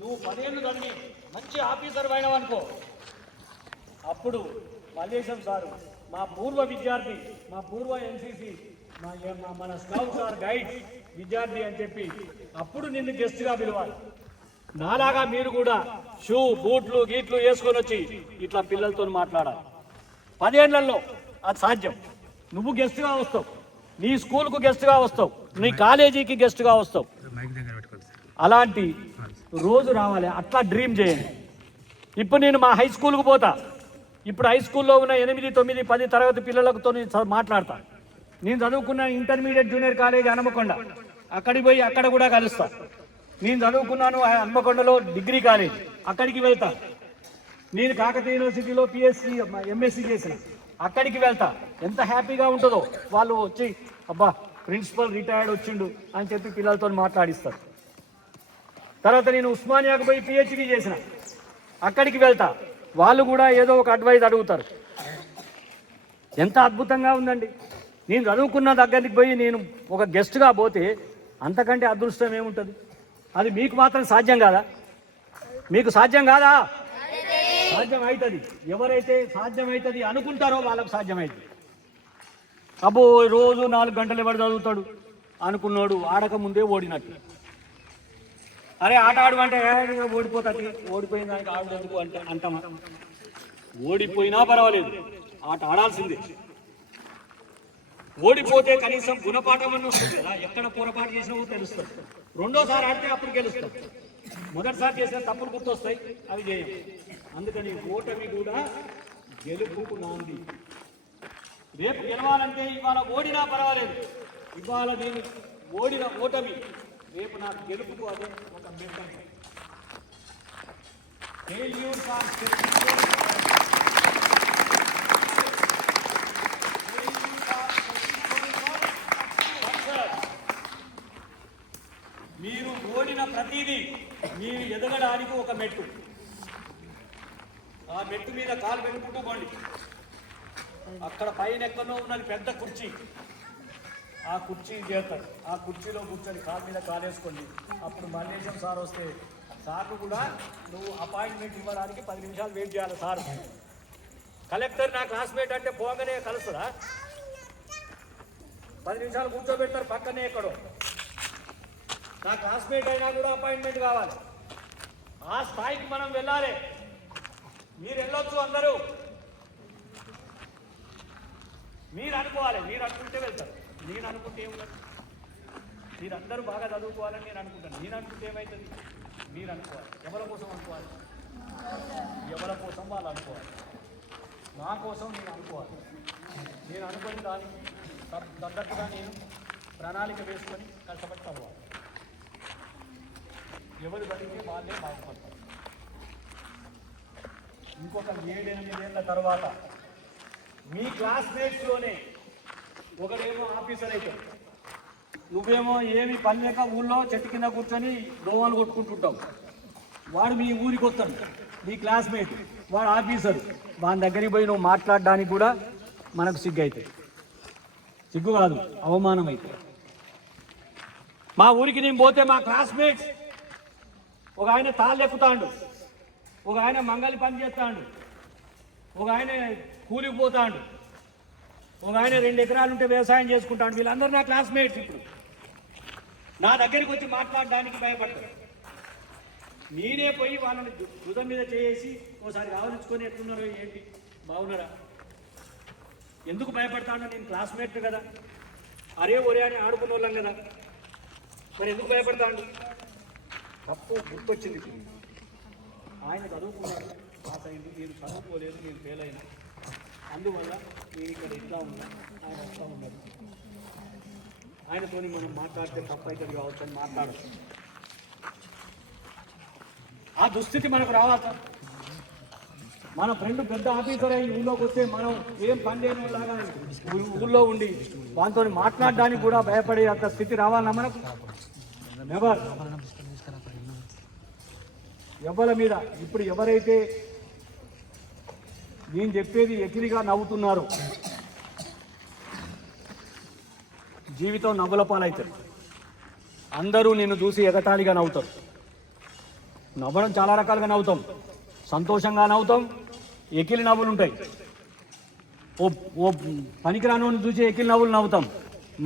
నువ్వు 10 ఏళ్ళు చదివి మంచి ఆఫీసర్ అయినావనుకో, అప్పుడు మల్లేశం సారు మా పూర్వ విద్యార్థి, మా పూర్వ ఎన్సీసీ, మన స్కౌట్స్ ఆర్ గైడ్ విద్యార్థి అని చెప్పి అప్పుడు నిన్ను గెస్ట్గా పిలవాలి. నాలాగా మీరు కూడా షూ బూట్లు గీట్లు వేసుకొని వచ్చి ఇట్లా పిల్లలతో మాట్లాడాలి. 10 ఏళ్లలో అది సాధ్యం. నువ్వు గెస్ట్గా వస్తావు, నీ స్కూల్కు గెస్ట్గా వస్తావు, నీ కాలేజీకి గెస్ట్గా వస్తావు. అలాంటి రోజు రావాలి. అట్లా డ్రీమ్ చేయండి. ఇప్పుడు నేను మా హై స్కూల్కు పోతా. ఇప్పుడు హై స్కూల్లో ఉన్న 8, 9, 10 తరగతి పిల్లలతో మాట్లాడతా. నేను చదువుకున్న ఇంటర్మీడియట్ జూనియర్ కాలేజ్ హనుమకొండ, అక్కడికి పోయి అక్కడ కూడా కలుస్తా. నేను చదువుకున్నాను హనుమకొండలో డిగ్రీ కాలేజ్, అక్కడికి వెళ్తా. నేను కాకతీయ యూనివర్సిటీలో పిఎస్సి ఎంఎస్సి చేసిన, అక్కడికి వెళ్తా. ఎంత హ్యాపీగా ఉంటుందో. వాళ్ళు వచ్చి అబ్బా ప్రిన్సిపల్ రిటైర్డ్ వచ్చిండు అని చెప్పి పిల్లలతో మాట్లాడిస్తారు. తర్వాత నేను ఉస్మానియాకు పోయి పిహెచ్డి చేసిన, అక్కడికి వెళ్తా. వాళ్ళు కూడా ఏదో ఒక అడ్వైజ్ అడుగుతారు. ఎంత అద్భుతంగా ఉందండి. నేను చదువుకున్న దగ్గరికి పోయి నేను ఒక గెస్ట్గా పోతే అంతకంటే అదృష్టం ఏముంటుంది? అది మీకు మాత్రం సాధ్యం కాదా? మీకు సాధ్యం కాదా? సాధ్యం అవుతుంది. ఎవరైతే సాధ్యం అవుతుంది అనుకుంటారో వాళ్ళకు సాధ్యమవుతుంది. అబ్బో రోజు 4 గంటలు ఎవరు చదువుతాడు అనుకున్నాడు ఆడక ముందే ఓడినట్టు. అరే ఆట ఆడు అంటే ఓడిపోతుంది, ఓడిపోయిన దానికి ఆడు ఎందుకు అంటే అంటామా? ఓడిపోయినా పర్వాలేదు, ఆట ఆడాల్సిందే. ఓడిపోతే కనీసం గుణపాఠం అని వస్తుంది కదా. ఎక్కడ పొరపాటు చేసినా తెలుస్తుంది. రెండోసారి ఆడితే అప్పుడు గెలుస్తాం. మొదటిసారి చేసిన తప్పులు గుర్తొస్తాయి, అవి చేయం. అందుకని ఓటమి కూడా గెలుపుకు నాంది. రేపు గెలవాలంటే ఇవాళ ఓడినా పర్వాలేదు. ఇవాళ నేను ఓడిన ఓటమి రేపు నా గెలుపుకు అదే ఒక మెట్టం. మీరు ఓడిన ప్రతిదీ మీరు ఎదగడానికి ఒక మెట్టు. ఆ మెట్టు మీద కాలు పెట్టుకుంటూ పోండి. అక్కడ పైన ఎక్కడో ఉన్నది పెద్ద కుర్చీ, ఆ కుర్చీ చేస్తారు. ఆ కుర్చీలో కూర్చొని కాలు మీద కాలేసుకోండి. అప్పుడు మల్లేశం సార్ వస్తే సార్కు కూడా నువ్వు అపాయింట్మెంట్ ఇవ్వడానికి 10 నిమిషాలు వెయిట్ చేయాలి. సార్ కలెక్టర్ నా క్లాస్మేట్ అంటే పోగానే కలుస్తుందా? 10 నిమిషాలు కూర్చోబెడతారు పక్కనే ఎక్కడో. నా క్లాస్మేట్ అయినా కూడా అపాయింట్మెంట్ కావాలి. ఆ స్థాయికి మనం వెళ్ళాలి. మీరు వెళ్ళొచ్చు, అందరూ మీరు అనుకోవాలి. మీరు అనుకుంటే వెళ్తారు. నేను అనుకుంటే ఏముండదు. మీరందరూ బాగా చదువుకోవాలని నేను అనుకుంటాను. నేను అనుకుంటే ఏమవుతుంది? మీరు అనుకోవాలి. ఎవరి కోసం అనుకోవాలి? ఎవరి కోసం వాళ్ళు అనుకోవాలి. నా కోసం నేను అనుకోవాలి. నేను అనుకుని దానికి తగ్గట్టుగా నేను ప్రణాళిక వేసుకొని కష్టపడి చదవాలి. ఎవరు బతికే వాళ్ళే బాగుపడతారు. ఇంకొక 7-8 ఏళ్ళ తర్వాత మీ క్లాస్మేట్స్లోనే ఒకడేమో ఆఫీసర్ అయితే, నువ్వేమో ఏమి పని లేక ఊళ్ళో చెట్టు కింద కూర్చొని దోమలు కొట్టుకుంటుంటావు. వాడు మీ ఊరికి వస్తాడు, మీ క్లాస్మేట్, వాడు ఆఫీసరు. వాని దగ్గరికి పోయి నువ్వు మాట్లాడడానికి కూడా మనకు సిగ్గు అవుతుంది. సిగ్గు కాదు, అవమానం అవుతుంది. మా ఊరికి నేను పోతే మా క్లాస్మేట్స్ ఒక ఆయన తాళ్ళు ఎక్కుతాడు, ఒక ఆయన మంగళి పని చేస్తాడు, ఒక ఆయన కూలికి పోతాడు, ఒక ఆయన 2 ఎకరాలు ఉంటే వ్యవసాయం చేసుకుంటాడు. వీళ్ళందరూ నా క్లాస్మేట్స్. ఇప్పుడు నా దగ్గరికి వచ్చి మాట్లాడడానికి భయపడతారు. నేనే పోయి వాళ్ళని భుజం మీద చేసి ఓసారి ఆలోచించుకొని ఎట్లున్నారో ఏంటి బాగున్నారా, ఎందుకు భయపడతాను? నేను క్లాస్మేట్ కదా, అరే ఒరే అని ఆడుకున్న వాళ్ళం కదా, మరి ఎందుకు భయపడతాడు? తప్పు గుర్తొచ్చింది. ఆయన చదువుకున్నాడు, పాస్ అయింది, నేను చదువుకోలేదు, నేను ఫెయిల్ అయినా, అందువల్ల నేను ఇక్కడ ఇట్లా ఉన్నా, ఆయన వస్తూ ఉన్నాడు. ఆయనతో మనం మాట్లాడితే తప్పు అవుతుంది కావచ్చు అని మాట్లాడచ్చు. ఆ దుస్థితి మనకు రావాలి. మన ఫ్రెండ్ పెద్ద ఆఫీసర్ అయ్యి ఊళ్ళోకి వస్తే మనం ఏం పని లేనిలాగా ఊళ్ళో ఉండి వాళ్ళతో మాట్లాడడానికి కూడా భయపడే అంత స్థితి రావాలన్నా మనకు. నెవర్. ఎవరి మీద ఇప్పుడు ఎవరైతే నేను చెప్పేది ఎకిలిగా నవ్వుతున్నారో జీవితం నవ్వుల పాలవుతుంది. అందరూ నిన్ను చూసి ఎగతాళిగా నవ్వుతారు. నవ్వడం చాలా రకాలుగా నవ్వుతాం. సంతోషంగా నవ్వుతాం, ఎకిలి నవ్వులు ఉంటాయి. ఓ ఓ పనికిరాను చూసి ఎకిలి నవ్వులు నవ్వుతాం.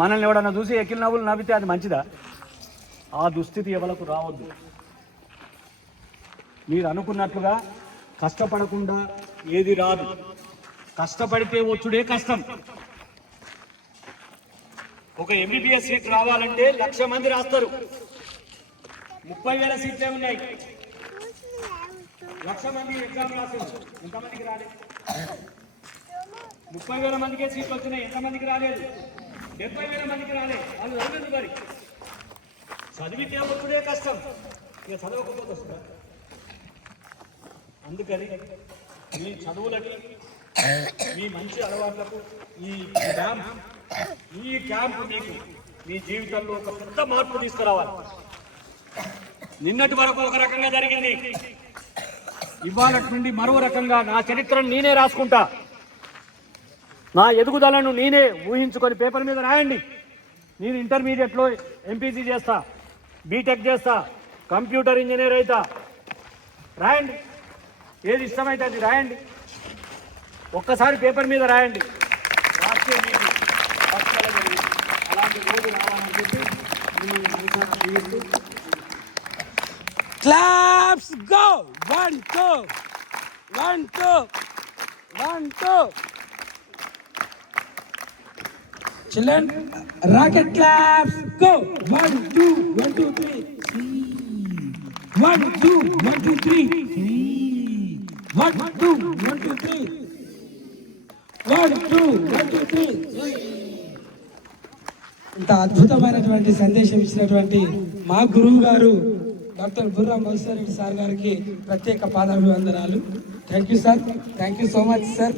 మనల్ని ఎవడన్నా చూసి ఎకిలి నవ్వులు నవ్వితే అది మంచిదా? ఆ దుస్థితి ఎవరికి రావద్దు. మీరు అనుకున్నట్లుగా కష్టపడకుండా ఏది రాదు. కష్టపడితే వచ్చుడే కష్టం. ఒక ఎంబీబీఎస్ సీట్ రావాలంటే 1,00,000 మంది రాస్తారు. 30,000 సీట్లే ఉన్నాయి. 1,00,000 మంది ఎగ్జామ్ రాశారు. ఎంతమందికి రాలేదు? 30,000 మందికే సీట్లు వచ్చినాయి. ఎంతమందికి రాలేదు? 70,000 మందికి రాలేదు. వాళ్ళు రాలేదు. మరి చదివితే వచ్చుడే కష్టం, ఇక చదవకపోతే వస్తుందా? అందుకని మీ చదువులకి, మీ మంచి అలవాట్లకు ఈ క్యాంప్ మీకు మీ జీవితంలో ఒక పెద్ద మార్పు తీసుకురావాలి. నిన్నటి వరకు ఒక రకంగా జరిగింది, ఇవాళ నుండి మరో రకంగా నా చరిత్రను నేనే రాసుకుంటా. నా ఎదుగుదలను నేనే ఊహించుకొని పేపర్ మీద రాయండి. నేను ఇంటర్మీడియట్లో ఎంపీసీ చేస్తా, బీటెక్ చేస్తా, కంప్యూటర్ ఇంజనీర్ అవుతా. రాయండి, ఏది ఇష్టమైతే అది రాయండి. ఒక్కసారి పేపర్ మీద రాయండి. రాస్తే మీకు అలాంటి రోజు రావాలని చెప్పి Claps go! 1 2 1 2 1 2. Children, rocket claps go! 1 2 1 2 3. 1 2 1 2 3. 1 2 1 2 3. 1 2 1 2 3. ఇంత అద్భుతమైనటువంటి సందేశం ఇచ్చినటువంటి మా గురువు గారు డాక్టర్ బుర్రా మధుసూదన్ రెడ్డి సార్ గారికి ప్రత్యేక పాదాభివందనాలు. Thank you sir, thank you so much sir.